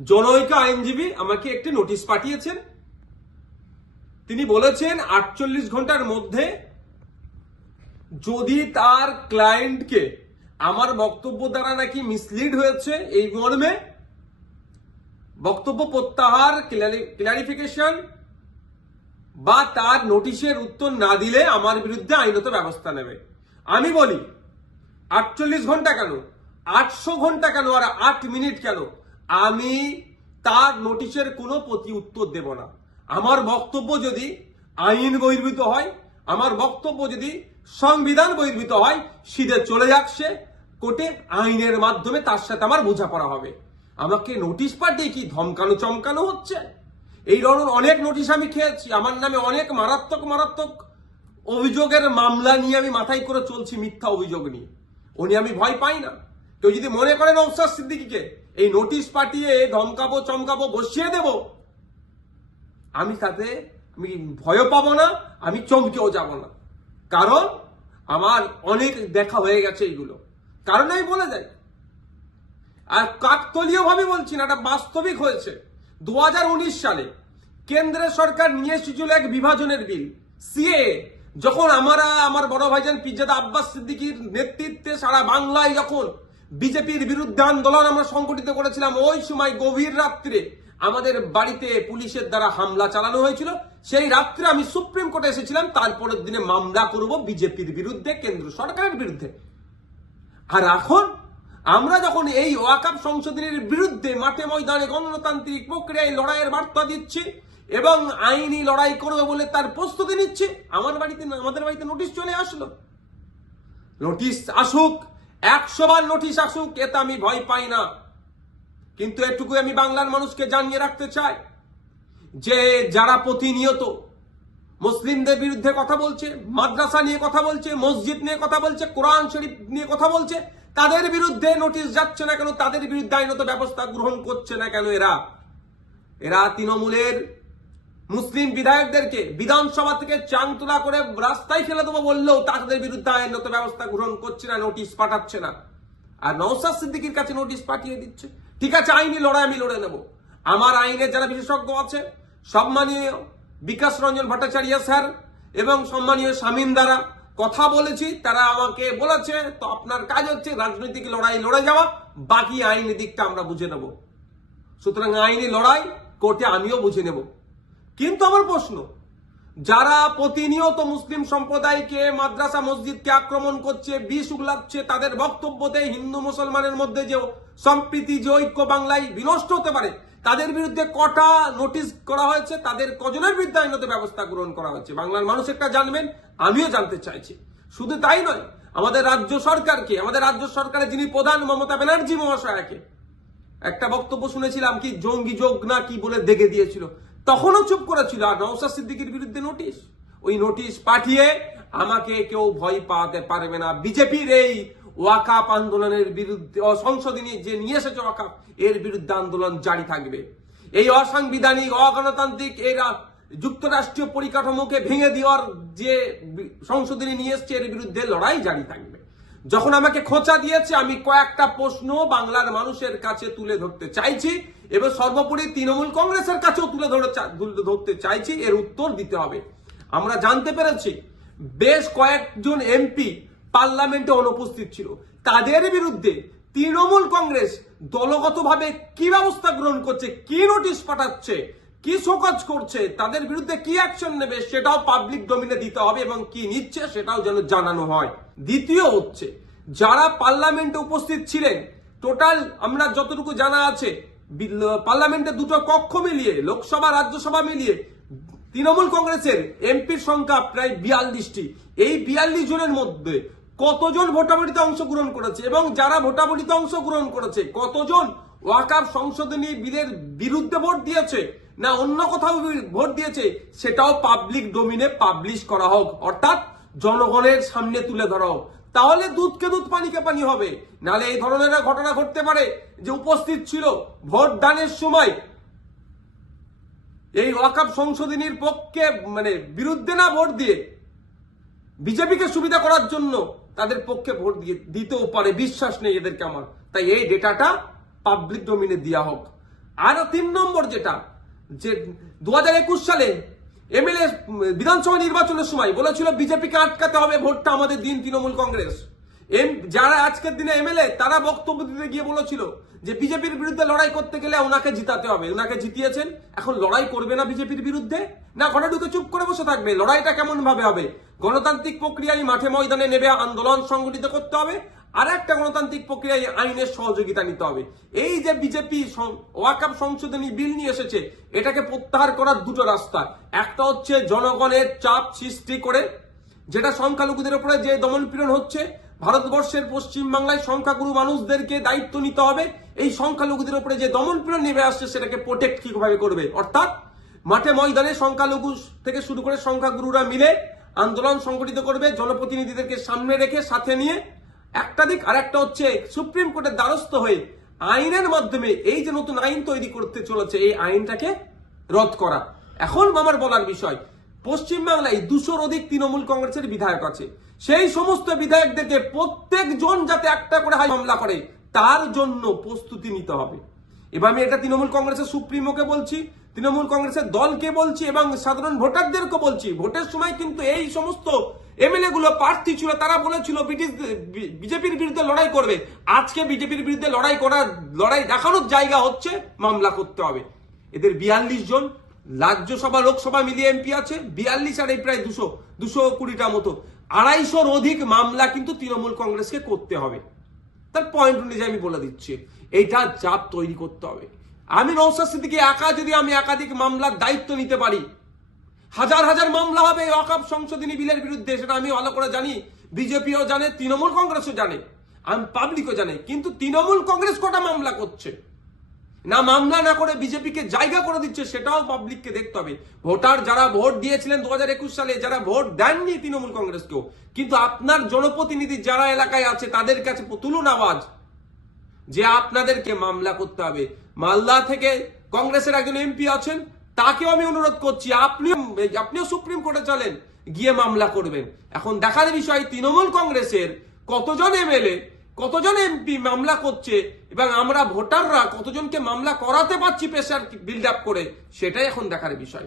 জনৈক আইনজীবী আমাকে একটি নোটিশ পাঠিয়েছেন। তিনি বলেছেন 48 ঘন্টার মধ্যে যদি তার ক্লায়েন্টকে আমার বক্তব্য দ্বারা নাকি মিসলিড হয়েছে এই মর্মে বক্তব্য প্রত্যাহার, ক্লারিফিকেশন বা তার নোটিশের উত্তর না দিলে আমার বিরুদ্ধে আইনত ব্যবস্থা নেবে। আমি বলি 48 ঘন্টা কেন, 800 ঘন্টা কেন, আর 8 মিনিট কেন, আমি তার নোটিশের কোনো প্রতি উত্তর দেব না। আমার বক্তব্য যদি আইন বহির্ভূত হয়, আমার বক্তব্য যদি সংবিধান বহির্ভূত হয়, সিধে চলে যাক সে কোর্টে, আইনের মাধ্যমে তার সাথে আমার বোঝাপড়া হবে। আমাকে নোটিশ পাঠিয়ে কি ধমকানো চমকানো হচ্ছে? এই ধরনের অনেক নোটিশ আমি খেয়েছি। আমার নামে অনেক মারাত্মক মারাত্মক অভিযোগের মামলা নিয়ে আমি মাথায় করে চলছি, মিথ্যা অভিযোগ নিয়ে। উনি আমি ভয় পাই না। কেউ যদি মনে করেন নওশাদ সিদ্দিকীকে এই নোটিশ পাঠিয়ে ধমকাবো চমকাবো বসিয়ে দেব, আমি তাতে আমি ভয়ও পাবো না, আমি চমকেও যাব না। কারণ আমার অনেক দেখা হয়ে গেছে এইগুলো। কারণ আমি বলে যাই, আর কাকতলীয় ভাবে বলছি না, এটা বাস্তবিক হয়েছে। 2019 সালে কেন্দ্রের সরকার নিয়ে এসেছিল এক বিভাজনের বিল, সিএএ। যখন আমার বড় ভাইজান পিরজাদা আব্বাস সিদ্দিকীর নেতৃত্বে সারা বাংলায় যখন বিজেপির বিরুদ্ধে আন্দোলন আমরা সংগঠিত করেছিলাম, ওই সময় গভীর রাত্রে আমাদের বাড়িতে পুলিশের দ্বারা হামলা চালানো হয়েছিল। সেই রাত্রে আমি সুপ্রিম কোর্টে এসেছিলাম, তারপরের দিনে মামলা করব বিজেপির বিরুদ্ধে, কেন্দ্র সরকারের বিরুদ্ধে। আর এখন আমরা যখন এই ওয়াকফ সংশোধনের বিরুদ্ধে মাঠে ময়দানে গণতান্ত্রিক প্রক্রিয়ায় লড়াইয়ের বার্তা দিচ্ছি এবং আইনি লড়াই করবে বলে তার প্রস্তুতি নিচ্ছি, আমাদের বাড়িতে নোটিশ চলে আসলো। নোটিশ আসুক, 100 বার নোটিশ আসুক, এতে আমি ভয় পাই না। কিন্তু এটুকু আমি বাংলার মানুষকে জানিয়ে রাখতে চাই যে যারা প্রতিনিয়ত মুসলিমদের বিরুদ্ধে কথা বলছে, মাদ্রাসা নিয়ে কথা বলছে, মসজিদ নিয়ে কথা বলছে, কোরআন শরীফ নিয়ে কথা বলছে, তাদের বিরুদ্ধে নোটিশ যাচ্ছে না কেন, তাদের বিরুদ্ধে আইনত ব্যবস্থা গ্রহণ করছে না কেন? এরা তৃণমূলের মুসলিম বিধায়কদেরকে বিধানসভা থেকে চাংতলা করে রাস্তায় ফেলে দেবো বললেও তাদের বিরুদ্ধে আইনত ব্যবস্থা গ্রহণ করছে না, নোটিশ পাঠাচ্ছে না। আর নওশাদ সিদ্দিকীর কাছে নোটিশ পাঠিয়ে দিচ্ছে। ঠিক আছে, আইনি লড়াই আমি লড়ে নেব। আমার আইনের যারা বিশেষজ্ঞ আছে, সম্মানীয় বিকাশ রঞ্জন ভট্টাচার্য স্যার এবং সম্মানীয় শামীম দ্বারা কথা বলেছি, তারা আমাকে বলেছে তো আপনার কাজ হচ্ছে রাজনৈতিক লড়াই লড়ে যাওয়া, বাকি আইনি দিকটা আমরা বুঝে নেব। সুতরাং আইনি লড়াই কোর্টে আমিও বুঝে নেব। কিন্তু আমার প্রশ্ন, যারা প্রতিনিয়ত মুসলিম সম্প্রদায়কে, মাদ্রাসা মসজিদকে আক্রমণ করছে, বিষ উগলাচ্ছে, তাদের বক্তব্যতে হিন্দু মুসলমানের মধ্যে যে সম্প্রীতি, যে ঐক্য বাংলায় বিনষ্ট হতে পারে, তাদের বিরুদ্ধে কটা নোটিশ করা হয়েছে, তাদের কজনের বিরুদ্ধে আইনত ব্যবস্থা গ্রহণ করা হয়েছে, বাংলার মানুষ একটা জানবেন, আমিও জানতে চাইছি। শুধু তাই নয়, আমাদের রাজ্য সরকারকে, আমাদের রাজ্য সরকারের যিনি প্রধান মমতা ব্যানার্জি মহাশয়াকে একটা বক্তব্য শুনেছিলাম কি জঙ্গি যোগ না কি বলে দেখে দিয়েছিল, তখনও চুপ করেছিল। আর নওশাদ সিদ্দিকীর বিরুদ্ধে নোটিশ, ওই নোটিশ পাঠিয়ে আমাকে কেউ ভয় পাওয়াতে পারবে না। বিজেপির এই ওয়াকফ আন্দোলনের বিরুদ্ধে, সংশোধনী যে নিয়ে এসেছে ওয়াকফ, এর বিরুদ্ধে আন্দোলন জারি থাকবে। এই অসাংবিধানিক, অগণতান্ত্রিক এরা যুক্তরাষ্ট্রীয় পরিকাঠামোকে ভেঙে দেওয়ার যে সংশোধনী নিয়ে এসছে, এর বিরুদ্ধে লড়াই জারি থাকবে। যখন আমাকে খোঁচা দিয়েছে, আমি কয়েকটা প্রশ্ন বাংলার মানুষের কাছে তুলে ধরতে চাইছি এবং সর্বোপরি তৃণমূল কংগ্রেসের কাছেও তুলে ধরতে চাইছি, এর উত্তর দিতে হবে। আমরা জানতে পেরেছি বেশ কয়েকজন এমপি পার্লামেন্টে অনুপস্থিত ছিল, তাদের বিরুদ্ধে তৃণমূল কংগ্রেস দলগতভাবে কি ব্যবস্থা গ্রহণ করছে, কি নোটিশ পাঠাচ্ছে, কি শোকজ করছে, তাদের বিরুদ্ধে কি অ্যাকশন নেবে, সেটাও পাবলিক ডোমিনে দিতে হবে এবং কি নিচ্ছে সেটাও যেন জানানো হয়। দ্বিতীয় হচ্ছে, যারা পার্লামেন্টে উপস্থিত ছিলেন, টোটাল আমরা যতটুকু জানা আছে পার্লামেন্টে দুটো কক্ষ মিলিয়ে, লোকসভা রাজ্যসভা মিলিয়ে তৃণমূল কংগ্রেসের এমপির সংখ্যা প্রায় 42টি। এই 42 জনের মধ্যে কতজন ভোটাভুটিতে অংশগ্রহণ করেছে এবং যারা ভোটাভুটিতে অংশগ্রহণ করেছে কতজন ওয়াকফ সংশোধনী বিলের বিরুদ্ধে ভোট দিয়েছে না অন্য কোথাও ভোট দিয়েছে, সেটাও পাবলিক ডোমিনে পাবলিশ করা হোক, অর্থাৎ জনগণের সামনে তুলে ধরা হোক। তাহলে দুধকে দুধ পানিকে পানি হবে। নাহলে এই ধরনের ঘটনা ঘটতে পারে যে উপস্থিত ছিল ভোট দানের সময় এই ওয়াকফ সংশোধনীর পক্ষে বিরুদ্ধে না ভোট দিয়ে বিজেপিকে সুবিধা করার জন্য তাদের পক্ষে ভোট দিতেও পারে, বিশ্বাস নেই এদেরকে আমার। তাই এই ডেটাটা পাবলিক ডোমিনে দেওয়া হোক। আর 3 নম্বর যেটা, যে 2021 সালে এমএলএ বিধানসভা নির্বাচনের সময় বলেছিল বিজেপিকে আটকাতে হবে, ভোটটা আমাদের দিন তৃণমূল কংগ্রেস। যারা আজকের দিনে এমএলএ তারা বক্তব্য দিতে গিয়ে বলেছিল যে বিজেপির বিরুদ্ধে লড়াই করতে গেলে ওনাকে জিতাতে হবে, ওনাকে জিতিয়েছেন, এখন লড়াই করবে না বিজেপির বিরুদ্ধে, না ঘরে ঢুকে চুপ করে বসে থাকবে? লড়াইটা কেমন ভাবে হবে? গণতান্ত্রিক প্রক্রিয়ায় মাঠে ময়দানে নেবে, আন্দোলন সংগঠিত করতে হবে, আর একটা গণতান্ত্রিক প্রক্রিয়ায় আইনের সহযোগিতা নিতে হবে। এই যে বিজেপি ওয়াকফ সংশোধনী বিল নিয়ে এসেছে, এটাকে প্রত্যাহার করার দুটো রাস্তা। একটা হচ্ছে জনগণের চাপ সৃষ্টি করে, যেটা সংখ্যালঘুদের উপরে যে দমনপীড়ন হচ্ছে, ভারতবর্ষের পশ্চিম বাংলায় সংখ্যাগুরু মানুষদেরকে দায়িত্ব নিতে হবে। এই সংখ্যালঘুদের উপরে যে দমনপীড়ন নেমে আসছে সেটাকে প্রোটেক্ট কিভাবে করবে, অর্থাৎ মাঠে ময়দানে সংখ্যালঘু থেকে শুরু করে সংখ্যাগুরুরা মিলে আন্দোলন সংগঠিত করবে, জনপ্রতিনিধিদেরকে সামনে রেখে সাথে নিয়ে একটা দিক। আর একটা হচ্ছে সুপ্রিম কোর্টের দ্বারস্থ হয়ে আইনের মাধ্যমে এই যে নতুন আইন তৈরি করতে চলেছে, এই আইনটাকে রদ করা। এখন আমার বলার বিষয়, পশ্চিমবাংলায় 200-র অধিক তৃণমূল কংগ্রেসের বিধায়ক আছে। সেই সমস্ত বিধায়কদেরকে প্রত্যেকজন যাতে একটা করে মামলা করে, তার জন্য প্রস্তুতি নিতে হবে। এবার আমি এটা তৃণমূল কংগ্রেসের সুপ্রিমোকে বলছি, তৃণমূল কংগ্রেসের দলকে বলছি এবং সাধারণ ভোটারদেরকে বলছি। ভোটের সময় কিন্তু এই সমস্ত এমএলএ গুলো প্রার্থী ছিল, তারা বলেছিল বিজেপির বিরুদ্ধে লড়াই করবে। আজকে বিজেপির বিরুদ্ধে লড়াই দেখানোর জায়গা হচ্ছে মামলা করতে হবে। এদের 42 জন রাজ্যসভা লোকসভা মিলিয়ে এমপি আছে, 42 আর এই প্রায় 220টা মতো, 250-র অধিক মামলা কিন্তু তৃণমূল কংগ্রেসকে করতে হবে। তার পয়েন্ট অনুযায়ী আমি বলে দিচ্ছি, এইটা চাপ তৈরি করতে হবে। আমি নওশাদ সিদ্দিকী একা যদি আমি একাধিক মামলার দায়িত্ব নিতে পারি, হাজার হাজার মামলা হবে ওয়াকফ সংশোধনী বিলের বিরুদ্ধে, সেটা আমি ভালো করে জানি, বিজেপিও জানে, তৃণমূল কংগ্রেসও জানে, আমি পাবলিকও জানে। কিন্তু তৃণমূল কংগ্রেস কটা মামলা করছে, না মামলা না করে বিজেপিকে জায়গা করে দিচ্ছে, সেটাও পাবলিককে দেখতে হবে। ভোটার যারা ভোট দিয়েছিলেন 2021 সালে, যারা ভোট দেননি তৃণমূল কংগ্রেসকেও, কিন্তু আপনার জনপ্রতিনিধি যারা এলাকায় আছে তাদের কাছে তুলুন আওয়াজ যে আপনাদেরকে মামলা করতে হবে। মালদা থেকে কংগ্রেসের একজন এমপি আছেন, তাকেও আমি অনুরোধ করছি, আপনিও সুপ্রিম কোর্টে চলেন, গিয়ে মামলা করবেন। এখন দেখার বিষয় তৃণমূল কংগ্রেসের কতজন এমএলএ, কতজন এমপি মামলা করছে এবং আমরা ভোটাররা কতজনকে মামলা করাতে পারছি প্রেসার বিল্ড আপ করে, সেটাই এখন দেখার বিষয়।